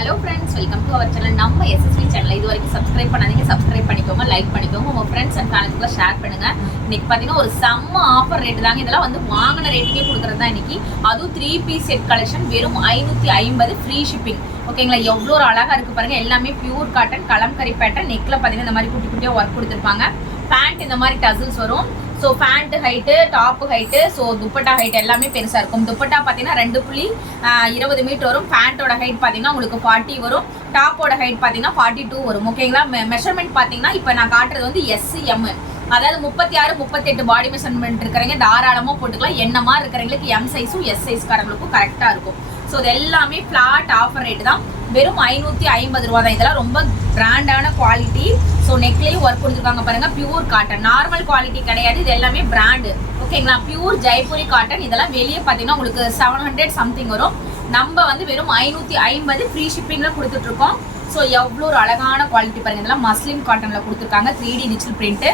Hello friends, welcome to our channel. நம்ம SSV channel இது வரைக்கும் சப்ஸ்கிரைப் பண்ணாதீங்க, சப்ஸ்கிரைப் பண்ணிக்கோங்க, லைக் பண்ணிக்கோங்க, உங்கள் ஃப்ரெண்ட்ஸ் அண்ட் ஃபேமிலிக்குள்ள ஷேர் பண்ணுங்க. இன்னைக்கு பார்த்தீங்கன்னா ஒரு செம்ம ஆஃபர் ரேட்டு தாங்க. இதெல்லாம் வந்து வாங்கின ரேட்டுக்கே கொடுக்குறது தான் இன்னைக்கு. அதுவும் 3 பீஸ் செட் கலெக்ஷன் வெறும் 550 ஃப்ரீ ஷிப்பிங். ஓகேங்களா? எவ்வளோ ஒரு அழகாக இருக்குது பாருங்க. எல்லாமே பியூர் காட்டன் கலம்கரி பேட்டர்ன். நெக்கில் பார்த்தீங்கன்னா இந்த மாதிரி குட்டி குட்டியாக ஒர்க் கொடுத்துருப்பாங்க. பேண்ட் இந்த மாதிரி டசில்ஸ் வரும். So pant height, top height, so dupatta height எல்லாமே பெருசாக இருக்கும். துப்பட்டா பார்த்தீங்கன்னா 2.20 மீட்டர் வரும். பேண்ட்டோட ஹைட் பார்த்தீங்கன்னா உங்களுக்கு 40 வரும். டாப்போட ஹைட் பார்த்தீங்கன்னா 42 வரும். ஓகேங்களா? மெஷர்மெண்ட் பார்த்தீங்கன்னா இப்போ நான் காட்டுறது வந்து SM, அதாவது 36, 38 பாடி மெஷர்மெண்ட் இருக்கிறவங்க தாராளமாக போட்டுக்கலாம். என்ன மாதிரி இருக்கிறவங்களுக்கு எம் சைஸும் எஸ் சைஸ்காரங்களுக்கும் கரெக்டாக இருக்கும். ஸோ இது எல்லாமே ஃப்ளாட் ஆஃபர் ரேட்டு தான். வெறும் 550 ரூபா தான். இதெல்லாம் ரொம்ப பிராண்டான குவாலிட்டி. ஸோ நெக்லேயும் ஒர்க் கொடுத்துருக்காங்க பாருங்க. பியூர் காட்டன், நார்மல் குவாலிட்டி கிடையாது. இது எல்லாமே பிராண்டு. ஓகேங்களா? Pure Jaipuri cotton. இதெல்லாம் வெளியே பார்த்தீங்கன்னா உங்களுக்கு 700 சம்திங் வரும். நம்ம வந்து வெறும் 550 ஃப்ரீ ஷிப்பிங்கில் கொடுத்துட்ருக்கோம். ஸோ எவ்வளோ ஒரு அழகான குவாலிட்டி பாருங்க. இதெல்லாம் மஸ்லின் காட்டனில் கொடுத்துருக்காங்க. 3D digital print,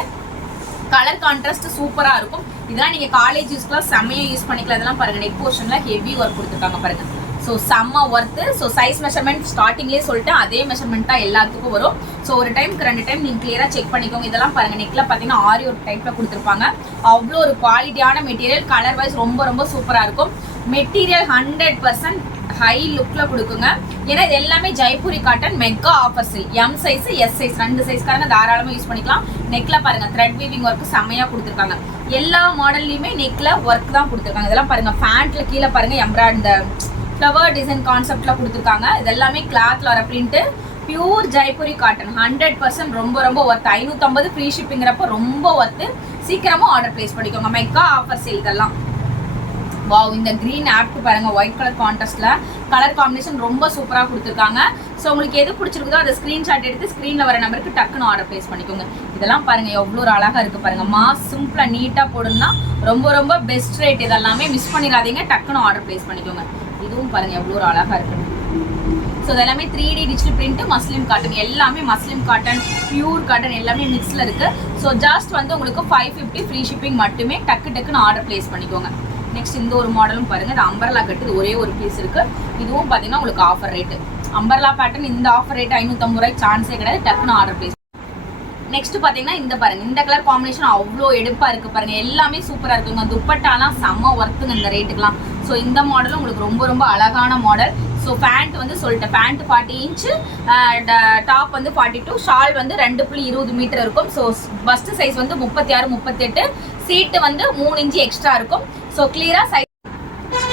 colour contrast சூப்பராக இருக்கும். இதெல்லாம் நீங்கள் காலேஜ் யூஸ்க்குலாம் செம்மையாக யூஸ் பண்ணிக்கலாம். இதெல்லாம் பாருங்கள், நெக் போர்ஷனில் ஹெவி ஒர்க் கொடுத்துருக்காங்க பாருங்கள். ஸோ செம்ம ஒர்த்து. ஸோ சைஸ் மெஷர்மெண்ட் ஸ்டார்டிங்லேயே சொல்லிட்டு அதே மெஷர்மெண்ட் தான் எல்லாத்துக்கும் வரும். ஸோ ஒரு டைமுக்கு 2 டைம் நீங்கள் கிளியராக செக் பண்ணிக்கோங்க. இதெல்லாம் பாருங்கள், நெக்கில் பார்த்தீங்கன்னா ஆரி ஒரு டைப்பில் கொடுத்துருப்பாங்க. அவ்வளோ ஒரு குவாலிட்டியான மெட்டீரியல். கலர் வைஸ் ரொம்ப ரொம்ப சூப்பராக இருக்கும். மெட்டீரியல் 100% ஹை லுக்கில் கொடுக்குங்க. ஏன்னா இது எல்லாமே Jaipuri cotton mega offer sale. M size S size 2 சைஸ்காரங்க தாராளமாக யூஸ் பண்ணிக்கலாம். நெக்கில் பாருங்கள் த்ரெட் வீவிங் ஒர்க் செம்மையாக கொடுத்துருக்காங்க. எல்லா மாடல்லையுமே நெக்கில் ஒர்க் தான் கொடுத்துருக்காங்க. இதெல்லாம் பாருங்கள், பேண்ட்டில் கீழே பாருங்கள் எம்ப்ராய்டு ஃப்ளவர் டிசைன் கான்செப்ட்ல கொடுத்துருக்காங்க. இது எல்லாமே கிளாத்ல வர பிரிண்ட். பியூர் ஜெய்ப்பூரி காட்டன் 100% ரொம்ப ரொம்ப ஒர்த். 550 ஃப்ரீ ஷிப்பிங்கிறப்ப ரொம்ப ஒர்த்து. சீக்கிரமா ஆர்டர் பிளேஸ் பண்ணிக்கோங்க. மெகா ஆஃபர் சேல் இதெல்லாம். வாவ், இந்த கிரீன் ஆப்ட் பாருங்க, ஒயிட் கலர் கான்ட்ராஸ்ட்ல கலர் காம்பினேஷன் ரொம்ப சூப்பரா கொடுத்துருக்காங்க. ஸோ உங்களுக்கு எது பிடிச்சிருக்குதோ அதை ஸ்கிரீன்ஷாட் எடுத்து ஸ்க்ரீன்ல வர நம்பருக்கு டக்குன்னு ஆர்டர் பிளேஸ் பண்ணிக்கோங்க. இதெல்லாம் பாருங்க எவ்வளோ ஒரு அழகா இருக்கு பாருங்க. மாஸ் சிம்பிளா நீட்டா போடுன்னா ரொம்ப ரொம்ப பெஸ்ட் ரேட். இதெல்லாமே மிஸ் பண்ணிடாதீங்க, டக்குன்னு ஆர்டர் பிளேஸ் பண்ணிக்கோங்க. இதுவும் பாருங்க எவ்வளோ ஒரு அழகா இருக்கு. ஸோ இதெல்லாமே 3D டிஜிட்டல் பிரிண்ட், மஸ்லிம் காட்டன். எல்லாமே மஸ்லிம் காட்டன், பியூர் காட்டன் எல்லாமே மிக்ஸ்ல இருக்கு. ஸோ ஜஸ்ட் வந்து உங்களுக்கு 550 ஃப்ரீ ஷிப்பிங் மட்டுமே. டக்குன்னு ஆர்டர் பிளேஸ் பண்ணிக்கோங்க. நெக்ஸ்ட் இந்த ஒரு மாடலும் பாருங்க. இது அம்பர்லா கட்டு. இது ஒரே ஒரு பீஸ் இருக்கு. இதுவும் பார்த்தீங்கன்னா உங்களுக்கு ஆஃபர் ரேட்டு. அம்பர்லா பேட்டர்ன் இந்த ஆஃபர் ரேட் 550 ரூபாய்க்கு சான்ஸே கிடையாது. டக்குன்னு ஆர்டர் பிளேஸ். நெக்ஸ்ட் பார்த்தீங்கன்னா இந்த பாருங்க, இந்த கலர் காம்பினேஷன் அவ்வளோ எடுப்பா இருக்கு பாருங்க. எல்லாமே சூப்பரா இருக்குங்க. துப்பட்டாலாம் செம்ம ஒர்க்குங்க இந்த ரேட்டுக்குலாம். ஸோ இந்த மாடலும் உங்களுக்கு ரொம்ப ரொம்ப அழகான மாடல். ஸோ பேண்ட் வந்து சொல்லிட்டேன், பேண்ட் 40 இன்ச்சு, டாப் வந்து 42, ஷால் வந்து 2.20 மீட்டர் இருக்கும். ஸோ பஸ்ட் சைஸ் வந்து 36, 38, சீட்டு வந்து 3 இன்ச்சு எக்ஸ்ட்ரா இருக்கும். ஸோ கிளியரா சைஸ்.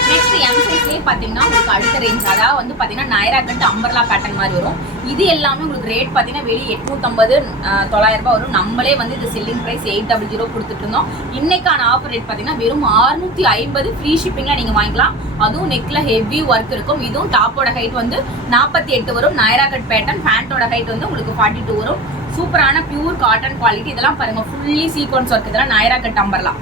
நெக்ஸ்ட் எம் சைஸ்லேயே பார்த்தீங்கன்னா உங்களுக்கு அடுத்த ரேஞ்ச், அதாவது வந்து பார்த்தீங்கன்னா நைரா கட் அம்பர்லா பேட்டர்ன் மாதிரி வரும். இது எல்லாமே உங்களுக்கு ரேட் பார்த்தீங்கன்னா வெளியே 850, 900 ரூபாய் வரும். நம்மளே வந்து இது செல்லிங் ப்ரைஸ் 800 கொடுத்துட்டு இருந்தோம். இன்னைக்கான ஆஃபர் ரேட் பார்த்தீங்கன்னா வெறும் 650 ஃப்ரீ ஷிப்பிங்ல நீங்கள் வாங்கிக்கலாம். அதுவும் நெக்ல ஹெவி ஒர்க் இருக்கும். இதுவும் டாப்போட ஹைட் வந்து 48 வரும். Naira cut pattern. பேண்டோட ஹைட் வந்து உங்களுக்கு 42 வரும். சூப்பரான பியூர் காட்டன் குவாலிட்டி. இதெல்லாம் பாருங்க, ஃபுல்லி சீக்வன்ஸ் ஒர்க். இதெல்லாம் நைரா கட் அம்பர்லா.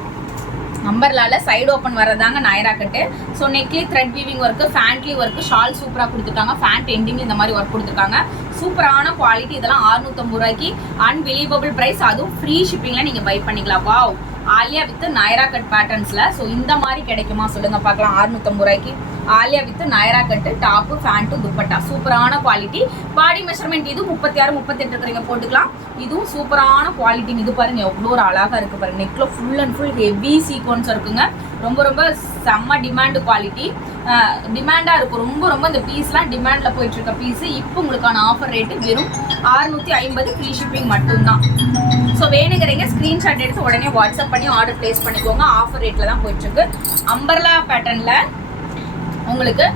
அம்பர்லால சைடு ஓப்பன் வரதாங்க நைரா கட்டு. ஸோ நெக்லி த்ரெட் வீவிங் ஒர்க்கு, ஃபேண்ட்லி ஒர்க்கு, ஷால் சூப்பராக கொடுத்துட்டாங்க. ஃபேண்ட் எண்டிங்ல இந்த மாதிரி ஒர்க் கொடுத்துருக்காங்க. சூப்பரான குவாலிட்டி. இதெல்லாம் 650 ரூபாய்க்கு அன்பிலீவபிள் பிரைஸ். அதுவும் ஃப்ரீ ஷிப்பிங்ல நீங்க பை பண்ணிக்கலாம். Wow, Alia with Naira cut பேட்டர்ன்ஸ்ல. ஸோ இந்த மாதிரி கிடைக்குமா சொல்லுங்க பார்க்கலாம். 650 ரூபாய்க்கு Alia with Naira cut, top, pant, dupatta. சூப்பரான குவாலிட்டி. பாடி மெஷர்மெண்ட் இது 36, 38 இருக்கிறீங்க போட்டுக்கலாம். இதுவும் சூப்பரான குவாலிட்டி. இது பாருங்க எவ்வளோ ஒரு அழகா இருக்கு பாருங்க. நெக்ல full and full heavy sequins இருக்குங்க. ரொம்ப ரொம்ப செம்ம டிமாண்ட் குவாலிட்டி. டிமாண்டா இருக்கும். ரொம்ப ரொம்ப இந்த பீஸ்லாம் டிமாண்ட்ல போயிட்டு இருக்க பீஸ். இப்போ உங்களுக்கான ஆஃபர் ரேட்டு வெறும் 650 ஃப்ரீ ஷிப்பிங் மட்டும்தான். ஸோ வேணுங்கிறீங்க ஸ்கிரீன்ஷாட் எடுத்து உடனே வாட்ஸ்அப் பண்ணி ஆர்டர் பிளேஸ் பண்ணிக்கோங்க. ஆஃபர் ரேட்ல தான் போயிட்டு இருக்கு. அம்பர்லா பேட்டர்ன்ல உங்களுக்கு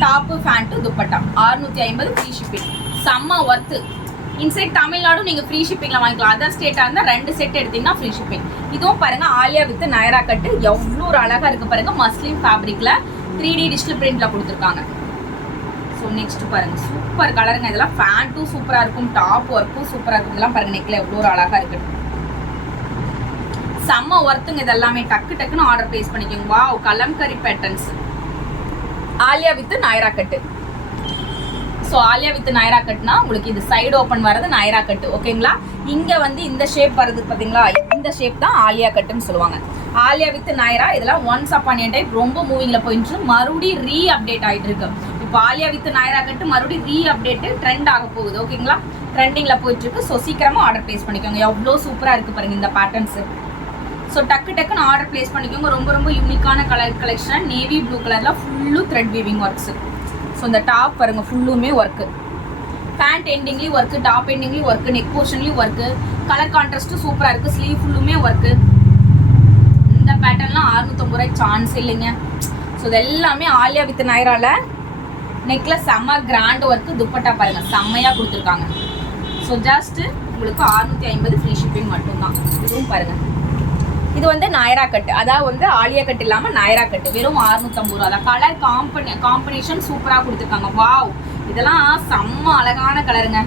top, pant, dupatta 650 free shipping. செம்ம ஒர்த்து. இன்சைட் தமிழ்நாடு நீங்கள் ஃப்ரீ ஷிப்பிங்கில் வாங்கிக்கலாம். அதர் ஸ்டேட்டாக இருந்தால் 2 செட் எடுத்தீங்கன்னா ஃப்ரீ ஷிப்பிங். இதுவும் பாருங்க ஆலியா வித் நைரா கட்டு. எவ்வளோ ஒரு அழகாக இருக்குது பாருங்க. மஸ்லின் ஃபேப்ரிக்கில் 3D டிஜிட்டல் பிரிண்டில் கொடுத்துருக்காங்க. ஸோ நெக்ஸ்ட் பாருங்க, சூப்பர் கலருங்க. இதெல்லாம் ஃபேண்ட்டும் சூப்பராக இருக்கும், டாப் ஒர்க்கும் சூப்பராக இருக்கும். இதெல்லாம் பாருங்க நெக்கில் எவ்வளோ ஒரு அழகாக இருக்குது. செம்ம ஒர்த்துங்க. இதெல்லாமே டக்குன்னு ஆர்டர் பிளேஸ் பண்ணிக்கோங்க. Wow, Kalamkari patterns. Alia with Naira cut. So Alia with Naira கட்னா உங்களுக்கு இது சைடு ஓப்பன் வர்றது நைரா கட்டு. ஓகேங்களா? இங்கே வந்து இந்த ஷேப் வருது பார்த்தீங்களா, இந்த ஷேப் தான் ஆலியா கட்டுன்னு சொல்லுவாங்க. ஆலியா வித் நைரா. இதெல்லாம் ஒன்ஸ் அப்பான் எ டைம் ரொம்ப மூவிங்கில் போயிட்டு மறுபடியும் ரீ அப்டேட் ஆகிட்டு இருக்கு. இப்போ ஆலியா வித் நாயரா கட்டு மறுபடியும் அப்டேட் ட்ரெண்ட் ஆக போகுது. ஓகேங்களா, ட்ரெண்டிங்ல போயிட்டு இருக்கு. ஸோ சீக்கிரமா ஆர்டர் பிளேஸ் பண்ணிக்கோங்க. எவ்வளோ சூப்பரா இருக்கு பாருங்க இந்த பேட்டர்ன்ஸ். ஸோ டக்குன்னு ஆர்டர் பிளேஸ் பண்ணிக்கோங்க. ரொம்ப யூனிக்கான கலெக்ஷன். நேவி ப்ளூ கலர்ல full thread weaving works. So இந்த டாப் பாருங்க ஃபுல்லுமே ஒர்க்கு. பேண்ட் எண்டிங்லேயும் ஒர்க்கு, டாப் எண்டிங்லேயும் ஒர்க்கு, நெக் போர்ஷன்லேயும் ஒர்க்கு. கலர் கான்ட்ராஸ்ட்டும் சூப்பராக இருக்குது. ஸ்லீவ் ஃபுல்லுமே ஒர்க்கு. இந்த பேட்டர்ன்லாம் 650 ரூபாய் சான்ஸ் இல்லைங்க. ஸோ இது எல்லாமே ஆலியா வித் நாயரால நெக்ல செம்ம கிராண்ட் ஒர்க்கு. துப்பட்டா பாருங்க செம்மையாக கொடுத்துருக்காங்க. ஸோ ஜஸ்ட் உங்களுக்கு 650 ஃப்ரீ ஷிப்பிங் மட்டும்தான். இதுவும் பாருங்க, இது வந்து நாயரா கட்டு, அதாவது வந்து ஆலியா கட்டு இல்லாமல் நாயரா கட்டு, வெறும் 650 ரூபா தான். கலர் காம்பினேஷன் சூப்பராக கொடுத்துருக்காங்க. வாவ், இதெல்லாம் செம்ம அழகான கலருங்க.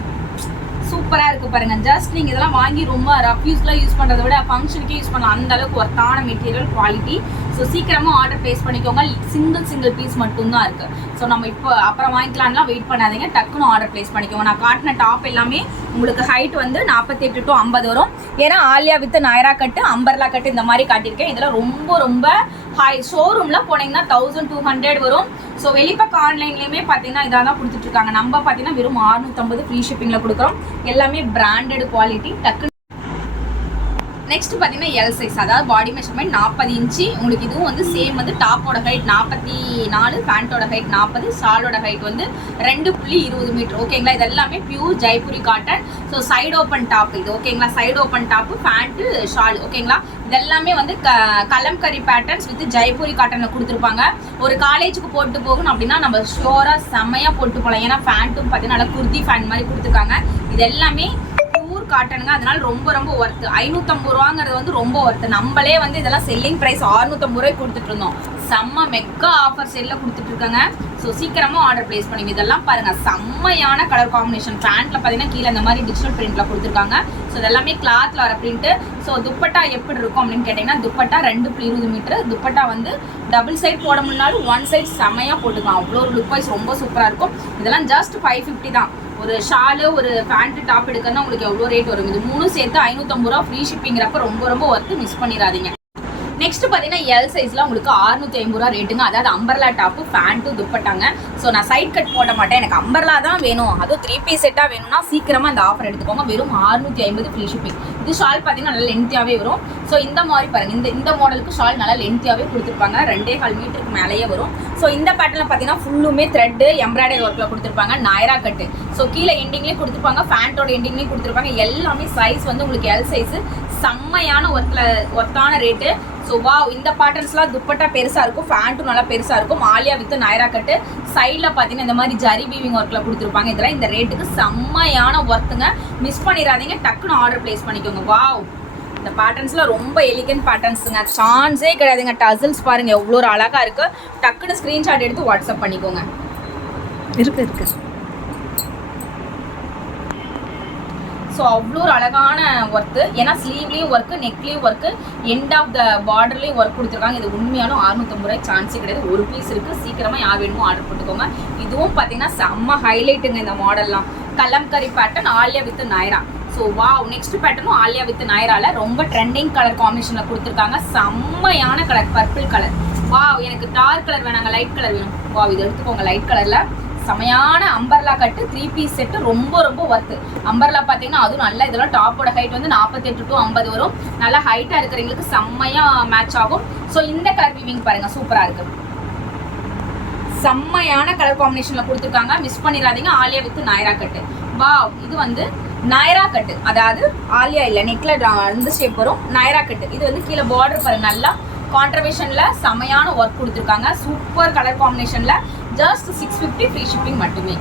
சூப்பராக இருக்குது பாருங்க. ஜஸ்ட் நீங்கள் இதெல்லாம் வாங்கி ரொம்ப ரஃப் யூஸ்லாம் யூஸ் பண்ணுறத விட ஃபங்க்ஷனுக்கே யூஸ் பண்ணலாம். அந்த அளவுக்கு ஒர்த்தான மெட்டீரியல், குவாலிட்டி. ஸோ சீக்கிரமாக ஆர்டர் பிளேஸ் பண்ணிக்கோங்க. சிங்கிள் பீஸ் மட்டும்தான் இருக்குது. ஸோ நம்ம இப்போ அப்புறம் வாங்கிக்கலாம்லாம் வெயிட் பண்ணாதீங்க, டக்குன்னு ஆர்டர் பிளேஸ் பண்ணிக்கோங்க. நான் காட்டின டாப் எல்லாமே உங்களுக்கு ஹைட் வந்து 48 to 50 வரும். ஏன்னா Alia with Naira cut, umbrella cut இந்த மாதிரி காட்டியிருக்கேன். இதெல்லாம் ரொம்ப ஹை. ஷோரூமில் போனீங்கன்னா 1200 வரும். ஸோ வெளிப்பக்கம் ஆன்லைன்லேயுமே பார்த்தீங்கன்னா இதாக தான் கொடுத்துட்ருக்காங்க. நம்ம பார்த்தீங்கன்னா வெறும் 650 ஃப்ரீ ஷிப்பிங்கில் கொடுக்குறோம். எல்லாமே பிராண்டட் குவாலிட்டி. டக்கு நெக்ஸ்ட் பார்த்தீங்கன்னா எல் சைஸ், அதாவது பாடி மெஷர்மெண்ட் 40 இன்ச்சு. உங்களுக்கு இதுவும் வந்து சேம் வந்து டாப்போட ஹைட் 44, பேண்ட்டோட ஹைட் 40, ஷாலோட ஹைட் வந்து 2.20 மீட்டர். ஓகேங்களா, இது எல்லாமே pure Jaipuri cotton. So side open top இது. ஓகேங்களா, side open top, pant, shawl. ஓகேங்களா, இதெல்லாமே வந்து கலம்கரி பேட்டர்ன்ஸ் வித் ஜெய்ப்பூரி காட்டனில் கொடுத்துருப்பாங்க. ஒரு காலேஜுக்கு போட்டு போகணும் அப்படின்னா நம்ம ஷோராக செம்மையாக போட்டு போகலாம். ஏன்னா பேண்ட்டும் பார்த்தீங்கன்னா நல்லா குர்த்தி பேண்ட் மாதிரி கொடுத்துருக்காங்க. இது எல்லாமே காட்டனுங்க, அதனால ரொம்ப ஒர்த். 550 ரூபாங்கிறது வந்து ரொம்ப ஒர்த். நம்மளே வந்து இதெல்லாம் செல்லிங் பிரைஸ் 650 ரூபாய் கொடுத்துட்டு இருந்தோம். செம்ம மெக்கா ஆஃபர் சேல்ல கொடுத்துட்டு இருக்காங்க. ஸோ சீக்கிரமா ஆர்டர் பிளேஸ் பண்ணுங்க. இதெல்லாம் பாருங்க செம்மையான கலர் காம்பினேஷன். பேண்ட்ல பார்த்தீங்கன்னா கீழே இந்த மாதிரி டிஜிட்டல் பிரிண்ட்ல கொடுத்துருக்காங்க. ஸோ இதெல்லாமே கிளாத்ல வர பிரிண்ட். ஸோ துப்பட்டா எப்படி இருக்கும் அப்படின்னு கேட்டீங்கன்னா, துப்பட்டா 2.20 மீட்டர். துப்பட்டா வந்து டபுள் சைட் போட முடியாலும் ஒன் சைட் செம்மையா போட்டுக்கலாம். அவ்வளோ ஒரு லுக் வைஸ் ரொம்ப சூப்பரா இருக்கும். இதெல்லாம் ஜஸ்ட் 550 தான். ஒரு ஷாலு, ஒரு பேண்ட், டாப் எடுக்கணும்னா உங்களுக்கு எவ்வளோ ரேட் வரும்? இது 3 சேர்த்து 550 ரூபா ஃப்ரீ ஷிப்பிங்கிறப்ப ரொம்ப ஒர்த்து. மிஸ் பண்ணிடாதீங்க. நெக்ஸ்ட் பார்த்தீங்கன்னா எல் சைஸ்ல உங்களுக்கு 650 ரூபா ரேட்டுங்க. அதாவது அம்பர்லா டாப்பு, பேண்ட்டு, துப்பட்டாங்க. ஸோ நான் சைட் கட் போட மாட்டேன், எனக்கு அம்பர்லா தான் வேணும், அதுவும் 3 பீஸ் செட்டாக வேணும்னா சீக்கிரமா இந்த ஆஃபர் எடுத்துக்கோங்க. வெறும் 650 ஃப்ரீ ஷிப்பிங். இது ஷால் பார்த்தீங்கன்னா நல்லா லென்த்தியாகவே வரும். ஸோ இந்த மாதிரி பாருங்க, இந்த மாடலுக்கு ஷால் நல்லா லென்த்தியாகவே கொடுத்துருப்பாங்க. 2.25 மீட்டருக்கு மேலேயே வரும். ஸோ இந்த பேட்டர்ல பார்த்தீங்கன்னா ஃபுல்லுமே த்ரெட்டு எம்ப்ராய்டரி ஒர்க்கில் கொடுத்துருப்பாங்க. நாயரா கட்டு. ஸோ கீழே எண்டிங்லேயே கொடுத்துருப்பாங்க, பேண்ட்டோட எண்டிங்லேயும் கொடுத்துருப்பாங்க. எல்லாமே சைஸ் வந்து உங்களுக்கு எல் சைஸ். செம்மையான ஒர்த்தான ரேட்டு. ஸோ வாவ், இந்த பேட்டர்ன்ஸ்லாம் துப்பட்டா பெருசாக இருக்கும், பேண்ட்டும் நல்லா பெருசாக இருக்கும். ஆலியா வித் நாயரா கட்டு. சைடில் பார்த்தீங்கன்னா இந்த மாதிரி ஜரி வீவிங் ஒர்க்கில் கொடுத்துருப்பாங்க. இதெல்லாம் இந்த ரேட்டுக்கு செம்மையான ஒர்த்துங்க. மிஸ் பண்ணிடாதீங்க, டக்குன்னு ஆர்டர் பிளேஸ் பண்ணிக்கோங்க. வாவ், இந்த பேட்டர்ன்ஸ்லாம் ரொம்ப எலிகன்ட் பேட்டர்ன்ஸுங்க, சான்ஸே கிடையாதுங்க. டசல்ஸ் பாருங்க எவ்வளோ ஒரு அழகாக இருக்குது. டக்குன்னு ஸ்க்ரீன்ஷாட் எடுத்து வாட்ஸ்அப் பண்ணிக்கோங்க. இருக்கு. ஸோ அவ்வளோ ஒரு அழகான ஒர்க்கு. ஏன்னா ஸ்லீவ்லேயும் ஒர்க்கு, நெக்லேயும் ஒர்க்கு, எண்ட் ஆஃப் த பார்டர்லேயும் ஒர்க் கொடுத்துருக்காங்க. இது உண்மையாலும் 650 ரூபாய் சான்ஸே கிடையாது. ஒரு பீஸ் இருக்குது. சீக்கிரமாக யார் வேணுமோ ஆர்டர் போட்டுக்கோங்க. இதுவும் பார்த்தீங்கன்னா செம்ம ஹைலைட்டுங்க இந்த மாடல்லாம். Kalamkari pattern, Alia with Naira. So wow, next பேட்டர்னும் ஆலியா வித் நாயரால ரொம்ப ட்ரெண்டிங் கலர் காம்பினேஷனில் கொடுத்துருக்காங்க. செம்மையான கலர், பர்பிள் கலர். வாவ், எனக்கு டார்க் கலர் வேணாங்க, லைட் கலர் வேணும். வாவ், இது எடுத்துக்கோங்க லைட் கலரில். செமையான அம்பர்லா கட்டு 3 பீஸ் செட்டு. ரொம்ப ஒர்த்து. அம்பர்லா பார்த்தீங்கன்னா அதுவும் நல்லா, இதெல்லாம் டாப்போட ஹைட் வந்து 48 to 50 வரும். நல்லா ஹைட்டாக இருக்கிறவங்களுக்கு செம்மையாக மேட்ச் ஆகும். ஸோ இந்த கலர் வீவிங் பாருங்க சூப்பராக இருக்கு. செம்மையான கலர் காம்பினேஷனில் கொடுத்துருக்காங்க. மிஸ் பண்ணிடாதீங்க. Alia with Naira cut. Wow, இது வந்து நாயரா கட்டு, அதாவது ஆலியா இல்லை, நெக்ல இந்த ஷேப் வரும். நாயரா கட்டு. இது வந்து கீழே பார்டர் பாருங்க நல்லா கான்ட்ரவேஷன்ல செமையான ஒர்க் கொடுத்துருக்காங்க. சூப்பர் கலர் காம்பினேஷன்ல. ஜஸ்ட் 650 ஃப்ரீ ஷிப்பிங் மட்டுமே.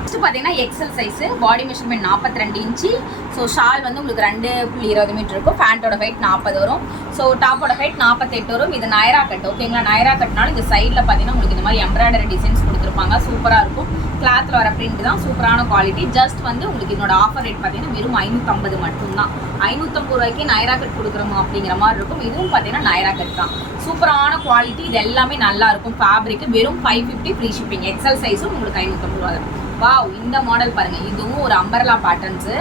நெக்ஸ்ட் பார்த்தீங்கன்னா XL size, body measurement 42 inch. So shawl வந்து உங்களுக்கு 2.20 மீட்டர் இருக்கும். பேண்ட்டோட ஹைட் 40 வரும். ஸோ டாப்போட ஹைட் 48 வரும். இது நாயரா கட். ஓகேங்களா, நாயரா கட்னாலும் இந்த சைடில் பார்த்தீங்கன்னா உங்களுக்கு இந்த மாதிரி எம்ப்ராய்டரி டிசைன்ஸ் கொடுத்துருப்பாங்க. சூப்பராக இருக்கும். கிளாத்தில் வர பிரிண்ட் தான், சூப்பரான குவாலிட்டி. ஜஸ்ட் வந்து உங்களுக்கு இதோட ஆஃபர் ரேட் பார்த்தீங்கன்னா வெறும் 550 மட்டும்தான். 550 ரூபாய்க்கு நாயரா கட் கொடுக்குறோமா அப்படிங்கிற மாதிரி இருக்கும். இதுவும் பார்த்தீங்கன்னா நாயரா கட் தான். சூப்பரான குவாலிட்டி. இது எல்லாமே நல்லா இருக்கும். ஃபேப்ரிக் வெறும் 550 ஃப்ரீ ஷிப்பிங். எக்ஸல் சைஸும் உங்களுக்கு 550 ரூபா தான். வாவ், இந்த மாடல் பாருங்க, இதுவும் ஒரு அம்பர்லா பேட்டர்ன்ஸு.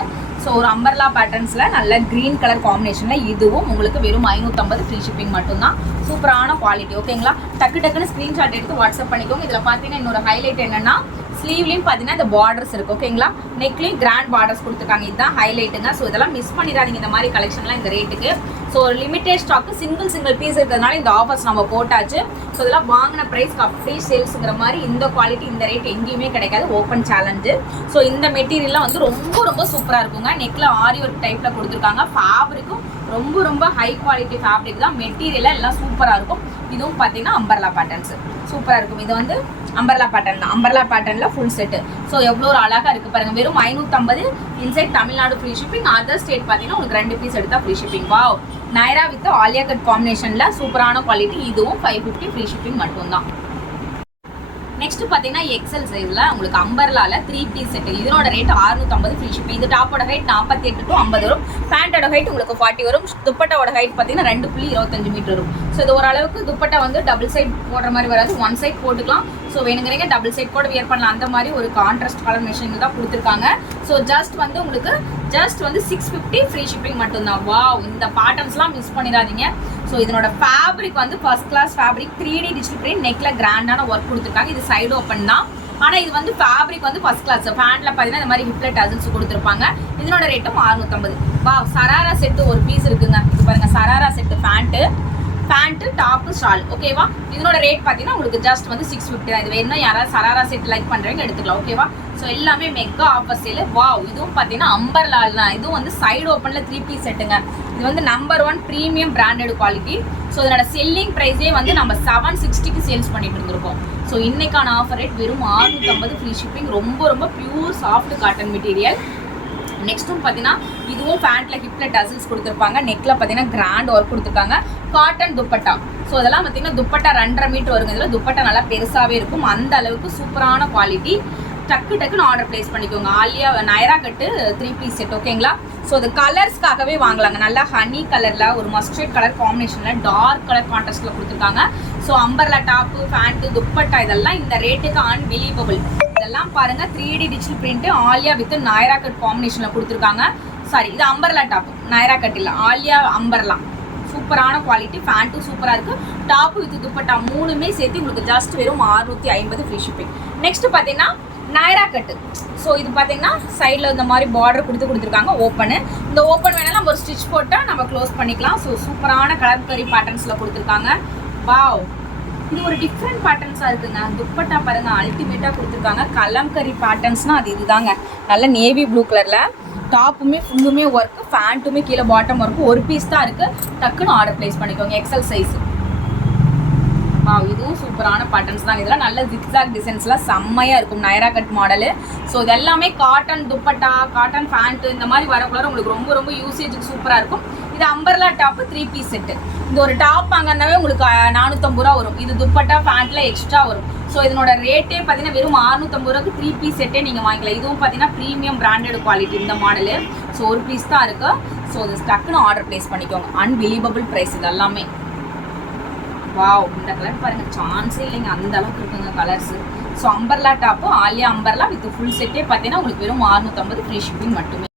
ஸோ ஒரு அம்பர்லா பேட்டர்ன்ஸில் நல்ல க்ரீன் கலர் காம்பினேஷனில் இதுவும் உங்களுக்கு வெறும் 550 ஃப்ரீ ஷிப்பிங் மட்டும்தான். சூப்பரான குவாலிட்டி. ஓகேங்களா, டக்குன்னு ஸ்க்ரீன்ஷாட் எடுத்து வாட்ஸ்அப் பண்ணிக்கோங்க. இதில் பார்த்தீங்கன்னா இன்னொரு ஹைலைட் என்னென்னா ஸ்லீவ்லையும் பார்த்தீங்கன்னா இந்த பார்டர்ஸ் இருக்குது. ஓகேங்களா, நெக்லையும் கிராண்ட் பார்டர்ஸ் கொடுத்துருக்காங்க. இதுதான் ஹைலைட்டுங்க. ஸோ இதெல்லாம் மிஸ் பண்ணிடாதீங்க இந்த மாதிரி கலெக்ஷன்லாம் இந்த ரேட்டுக்கு. So limited stock single piece இருக்கிறதுனால இந்த ஆஃபர்ஸ் நம்ம போட்டாச்சு. ஸோ இதெல்லாம் வாங்கின ப்ரைஸ்க்கு அப்படியே சேல்ஸுங்கிற மாதிரி இந்த குவாலிட்டி இந்த ரேட் எங்கேயுமே கிடைக்காது. Open challenge. ஸோ இந்த மெட்டீரியல்லாம் வந்து ரொம்ப சூப்பராக இருக்குங்க. நெக்கில் ஆரி ஒர்க் டைப்பில் கொடுத்துருக்காங்க. ஃபேப்ரிக்கும் ரொம்ப ஹை குவாலிட்டி ஃபேப்ரிக் தான். மெட்டீரியல் எல்லாம் சூப்பராக இருக்கும். இதுவும் பார்த்தீங்கன்னா அம்பர்லா பேட்டர்ன்ஸ் சூப்பராக இருக்கும். இது வந்து அம்பர்லா பேட்டர்ன் தான். அம்பர்லா பேட்டர்னில் ஃபுல் செட்டு. ஸோ எவ்வளோ ஒரு அழகாக இருக்குது பாருங்கள். வெறும் 550 inside Tamil Nadu free shipping. Other state பார்த்தீங்கன்னா உங்களுக்கு 2 பீஸ் எடுத்தால் free shipping. Wow, Naira with Alia cut காம்பினேஷனில் சூப்பரான குவாலிட்டி. இதுவும் 550 ஃப்ரீ ஷிப்பிங் மட்டும்தான். நெக்ஸ்ட் பார்த்தீங்கன்னா எக்ஸல் சைஸில் உங்களுக்கு அம்பர்லால 3 பீஸ் செட். இதனோட ரேட் 650 ஃப்ரீ ஷிப்பிங். இது டாப்போட ஹைட் 48 to 50 வரும். பேண்டோட ஹைட் உங்களுக்கு 40 வரும். துப்பட்டாவோட ஹைட் பார்த்தீங்கன்னா 2.25 மீட்டர் வரும். ஸோ இது ஓரளவுக்கு துப்பட்டா வந்து டபுள் சைட் போடுற மாதிரி வராது, ஒன் சைட் போட்டுக்கலாம். ஸோ வேணுங்கிறீங்க டபுள் சைட் கூட வியர் பண்ணலாம். அந்த மாதிரி ஒரு கான்ட்ராஸ்ட் கலர் மெஷின் தான் கொடுத்துருக்காங்க. ஸோ ஜஸ்ட் வந்து உங்களுக்கு 650 ஃப்ரீ ஷிப்பிங் மட்டும்தான். வாவ், இந்த பேட்டர்ன்ஸ்லாம் மிஸ் பண்ணிடாதீங்க. ஸோ இதனோட ஃபேப்ரிக் வந்து first class fabric. 3D digital print, நெக்கில் கிராண்டான ஒர்க் கொடுத்துருக்காங்க. இது சைடு ஓப்பன் தான். ஆனால் இது வந்து ஃபேப்ரிக் வந்து ஃபர்ஸ்ட் கிளாஸ். ஃபேண்டில் பார்த்தீங்கன்னா இந்த மாதிரி ஹிப்லெட் டசல்ஸ் கொடுத்துருப்பாங்க. இதனோட ரேட்டும் 650. வாவ், சராரா செட்டு ஒரு பீஸ் இருக்குங்க. இது பாருங்க, sharara set pant top shawl. ஓகேவா, இதனோட ரேட் பார்த்தீங்கன்னா உங்களுக்கு ஜஸ்ட் வந்து 650 தான். இது வேணும்னா யாராவது சராரா செட் லைக் பண்ணுறவங்க எடுத்துக்கலாம். ஓகேவா, ஸோ எல்லாமே மெகா ஆஃபர் சேல். வாவ், இதுவும் பார்த்தீங்கன்னா அம்பர்லால் தான். இதுவும் வந்து சைடு ஓப்பனில் 3 பீஸ் செட்டுங்க. இது வந்து number 1 premium branded quality. So இதனோட செல்லிங் ப்ரைஸே வந்து நம்ம 760க்கு சேல்ஸ் பண்ணிட்டு இருந்திருக்கோம். ஸோ இன்னைக்கான ஆஃபர் ரேட் வெறும் 650 ஃப்ரீ ஷிப்பிங். ரொம்ப பியூர் சாஃப்ட் காட்டன் மெட்டீரியல். நெக்ஸ்ட்டும் பார்த்தீங்கன்னா இதுவும் பேண்ட்ல ஹிப்ல டசல்ஸ் கொடுத்துருப்பாங்க. நெக்ல பார்த்தீங்கன்னா கிராண்ட் ஒர்க் கொடுத்துருக்காங்க. காட்டன் துப்பட்டா. ஸோ இதெல்லாம் பார்த்தீங்கன்னா துப்பட்டா 2.5 மீட்டர் வருங்க. இதில் துப்பட்டா நல்லா பெருசாகவே இருக்கும். அந்த அளவுக்கு சூப்பரான குவாலிட்டி. டக்குன்னு ஆர்டர் பிளேஸ் பண்ணிக்கோங்க. Alia Naira cut 3 piece set. ஓகேங்களா, ஸோ அது கலர்ஸ்க்காகவே வாங்கலாங்க. நல்லா ஹனி கலரில் ஒரு மஸ்டர்ட் கலர் காம்பினேஷனில் டார்க் கலர் கான்ட்ராஸ்டில் கொடுத்துருக்காங்க. So umbrella top, pant, dupatta இதெல்லாம் இந்த ரேட்டுக்கு அன்பிலீவபிள். இதெல்லாம் பாருங்க, 3D digital print Alia with Naira cut காம்பினேஷனில் கொடுத்துருக்காங்க. சாரி, இது அம்பர்லா டாப், நைரா கட் இல்லை, ஆலியா அம்பர்லா. சூப்பரான குவாலிட்டி. பேண்ட்டும் சூப்பராக இருக்குது. டாப்பு வித் துப்பட்டா 3மே சேர்த்து உங்களுக்கு ஜஸ்ட் வெறும் 650 ஃப்ரீ ஷிப்பிங். நெக்ஸ்ட் பார்த்தீங்கன்னா நைரா கட்டு. ஸோ இது பார்த்தீங்கன்னா சைடில் இந்த மாதிரி பார்டர் கொடுத்துருக்காங்க. ஓப்பனு, இந்த ஓப்பன் வேணாலும் நம்ம ஒரு ஸ்டிச் போட்டால் நம்ம க்ளோஸ் பண்ணிக்கலாம். ஸோ சூப்பரான கலம்கரி பேட்டர்ன்ஸில் கொடுத்துருக்காங்க. வாவ், இது ஒரு டிஃப்ரெண்ட் பேட்டர்ன்ஸாக இருக்குங்க. துப்பட்டா பாருங்க, அல்டிமேட்டாக கொடுத்துருக்காங்க. கலம்கரி பேட்டர்ன்ஸ்னால் அது இதுதாங்க. நல்ல நேவி ப்ளூ கலரில் டாப்புமே ஃபுல்லுமே ஒர்க்கு, பேண்ட்டுமே கீழே பாட்டம் ஒர்க்கு. ஒரு பீஸ் தான் இருக்குது. டக்குன்னு ஆர்டர் பிளேஸ் பண்ணிக்கோங்க. XL size. வாவ், இதுவும் சூப்பரான பேட்டர்ன்ஸ் தான். இதெல்லாம் நல்ல ஜிக்ஸாக் டிசைன்ஸ்லாம் செம்மையாக இருக்கும். Naira cut model. ஸோ இது எல்லாமே காட்டன் துப்பட்டா, காட்டன் பேண்ட்டு இந்த மாதிரி வரக்குள்ள உங்களுக்கு ரொம்ப யூசேஜுக்கு சூப்பராக இருக்கும். இது அம்பர்லா டாப்பு 3 பீஸ் செட்டு. இந்த ஒரு டாப் வாங்கினாவே உங்களுக்கு 450 ரூபா வரும். இது துப்பட்டா பேண்ட்டில் எக்ஸ்ட்ரா வரும். ஸோ இதனோட ரேட்டே பார்த்தீங்கன்னா வெறும் 650 ரூபாய்க்கு 3 பீஸ் செட்டே நீங்கள் வாங்கிக்கலாம். இதுவும் பார்த்தீங்கன்னா ப்ரீமியம் பிராண்டட் குவாலிட்டி இந்த மாடலு. ஸோ ஒரு பீஸ் தான் இருக்குது. ஸோ இது டக்குன்னு ஆர்டர் பிளேஸ் பண்ணிக்கோங்க. அன்பிலீவபிள் ப்ரைஸ் இது எல்லாமே. வாவ், இந்த கலர் பாருங்கள், சான்ஸே இல்லைங்க, அந்த அளவுக்கு இருக்குங்க colours. So umbrella top Alia umbrella with full செட்டே பார்த்தீங்கன்னா உங்களுக்கு வெறும் 650 ஃப்ரீ ஷிப்பிங் மட்டுமே.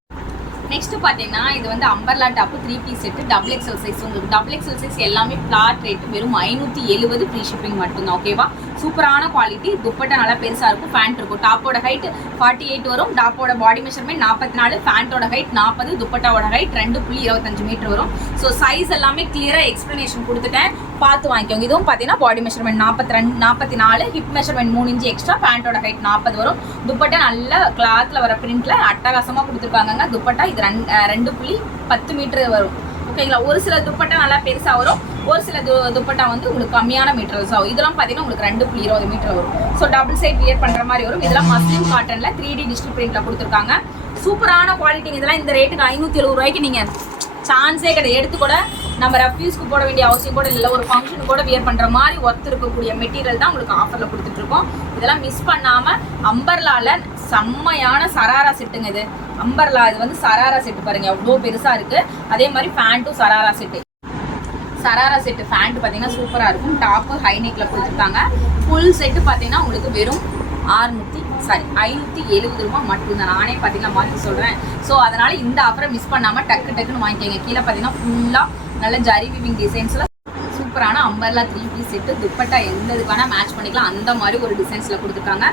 நெக்ஸ்ட் பார்த்தீங்கன்னா இது வந்து umbrella top 3 piece set, double XL size. உங்களுக்கு டபுள் எக்ஸல் சைஸ் எல்லாமே பிளாட் ரேட்டு வெறும் 570 ஃப்ரீ ஷிப்பிங் மட்டும்தான். ஓகேவா, சூப்பரான குவாலிட்டி. துப்பட்டா நல்லா பெருசாக இருக்கும். பேண்ட் இருக்கும். டாப்போட ஹைட் 48 வரும். டாப்போட பாடி மெஷர்மெண்ட் 44. பேண்டோட ஹைட் 40. துப்பட்டாவோட ஹைட் 2.25 மீட்டர் வரும். ஸோ சைஸ் எல்லாமே கிளியராக எக்ஸ்ப்ளனேஷன் கொடுத்துட்டேன், பார்த்து வாங்கிக்கோங்க. இதுவும் பார்த்தீங்கன்னா body measurement 44. Hip measurement 3 inch extra. பேண்டோட ஹைட் 40 வரும். துப்பட்டா நல்ல கிளாத்தில் வர பிரிண்ட்ல அட்டகாசமாக கொடுத்துருக்காங்க. துப்பட்டா இது 2.10 மீட்டர் வரும். ஓகேங்களா, ஒரு சில துப்பட்டா நல்லா பெருசாக வரும். ஒரு சில துப்பட்டா வந்து உங்களுக்கு கம்மியான மீட்டர்ஸ் ஆகும். இதெல்லாம் பார்த்தீங்கன்னா உங்களுக்கு 2.20 மீட்டர் வரும். ஸோ டபுள் சைட் வியர் பண்ணுற மாதிரி வரும். இதெல்லாம் மஸ்லின் காட்டனில் 3D டிஜிட்டல் பிரிண்ட்ல கொடுத்துருக்காங்க. சூப்பரான குவாலிட்டி. இதெல்லாம் இந்த ரேட்டுக்கு 570 ரூபாய்க்கு நீங்கள் சான்ஸே கிடையாது. எடுத்து கூட நம்ம ரெஃப்யூஸ்க்கு போட வேண்டிய அவசியம் கூட இல்லை. ஒரு ஃபங்க்ஷனுக்கு கூட வியர் பண்ணுற மாதிரி ஒர்த் இருக்கக்கூடிய மெட்டீரியல் தான் உங்களுக்கு ஆஃபரில் கொடுத்துட்ருக்கோம். இதெல்லாம் மிஸ் பண்ணாமல் அம்பர்லாவில் செம்மையான சராரா செட்டுங்க. இது அம்பர்லா, இது வந்து சராரா செட்டு பாருங்கள் எவ்வளோ பெருசாக இருக்குது. அதே மாதிரி பேண்ட்டும் sharara set. Sharara set pant பார்த்தீங்கன்னா சூப்பராக இருக்கும். டாப்பு ஹை நெக்கில் கொடுத்துருக்காங்க. ஃபுல் செட்டு பார்த்தீங்கன்னா உங்களுக்கு வெறும் 670 சாரி 570 ரூபாய் மட்டும்தான். நானே பார்த்தீங்கன்னா மாற்றி சொல்கிறேன். ஸோ அதனால் இந்த ஆஃபரை மிஸ் பண்ணாமல் டக்குன்னு வாங்கிக்கோங்க. கீழே பார்த்தீங்கன்னா ஃபுல்லாக நல்ல ஜரி வீவிங் டிசைன்ஸில் சூப்பரான அம்பர்லா 3 பீஸ் செட்டு, துப்பட்டா எந்த இதுக்கு வேணால் மேட்ச் பண்ணிக்கலாம். அந்த மாதிரி ஒரு டிசைன்ஸில் கொடுத்துருக்காங்க.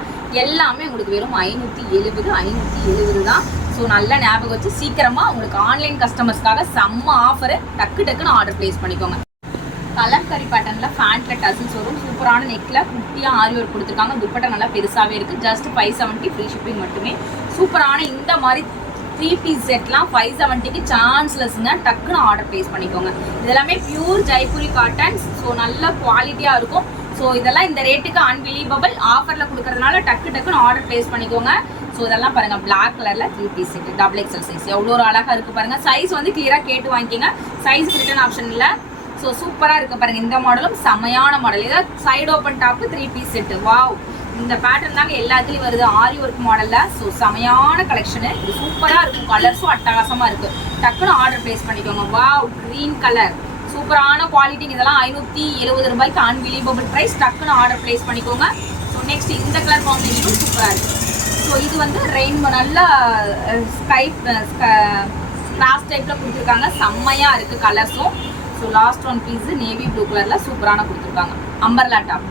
எல்லாமே உங்களுக்கு வெறும் 570 தான். ஸோ நல்லா ஞாபகம் வச்சு சீக்கிரமாக உங்களுக்கு ஆன்லைன் கஸ்டமர்ஸ்க்காக செம்ம ஆஃபரு. டக்குன்னு ஆர்டர் ப்ளேஸ் பண்ணிக்கோங்க. கலம்கரி பேட்டர்னில் ஃபேண்ட்டில் டசில்ஸ் வரும். சூப்பரான நெக்கில் குட்டியாக ஆரி ஒர்க் கொடுத்துருக்காங்க. துப்பட்டா நல்லா பெருசாகவே இருக்குது. ஜஸ்ட் 570 ஃப்ரீ ஷிப்பிங் மட்டுமே. சூப்பரான இந்த மாதிரி 3 பீஸ் செட்லாம் 570க்கு சான்ஸ்லெஸ்ங்க. டக்குன்னு ஆர்டர் ப்ளேஸ் பண்ணிக்கோங்க. இதெல்லாமே பியூர் ஜெய்ப்பூரி காட்டன்ஸ். ஸோ நல்ல குவாலிட்டியாக இருக்கும். ஸோ இதெல்லாம் இந்த ரேட்டுக்கு அன்பிலீவபிள். ஆஃபரில் கொடுக்கறதுனால டக்குன்னு ஆர்டர் ப்ளேஸ் பண்ணிக்கோங்க. ஸோ இதெல்லாம் பாருங்கள், பிளாக் கலரில் 3 பீஸ் செட்டு, XXL சைஸ். எவ்வளோ ஒரு அழகாக இருக்குது பாருங்கள். சைஸ் வந்து கிளியராக கேட்டு வாங்கிக்கோங்க. சைஸ் ரிட்டர்ன் ஆப்ஷன் இல்லை. ஸோ சூப்பராக இருக்குது பாருங்கள். இந்த மாடலும் செம்மையான மாடல். இதாவது side open top 3 piece set. Wow, இந்த பேட்டர்ன் தாங்க எல்லாத்துலேயும் வருது ஆரி ஒர்க் மாடலில். ஸோ செமையான கலெக்ஷனு. இது சூப்பராக இருக்கும். கலர்ஸும் அட்டகாசமாக இருக்குது. டக்குன்னு ஆர்டர் ப்ளேஸ் பண்ணிக்கோங்க. வாவ், க்ரீன் கலர், சூப்பரான குவாலிட்டி. இதெல்லாம் 570 ரூபாய்க்கு அன்பிலீவபிள் ப்ரைஸ். டக்குன்னு ஆர்டர் ப்ளேஸ் பண்ணிக்கோங்க. ஸோ நெக்ஸ்ட் இந்த கலர் காம்பினேஷனும் சூப்பராக இருக்குது. ஸோ இது வந்து ரெயின்போ நல்லா ஸ்கை கிராஸ் டைப்பில் கொடுத்துருக்காங்க. செம்மையாக இருக்குது கலர்ஸும். So last one piece navy blue கலரில் சூப்பரான கொடுத்துருக்காங்க. Umbrella top.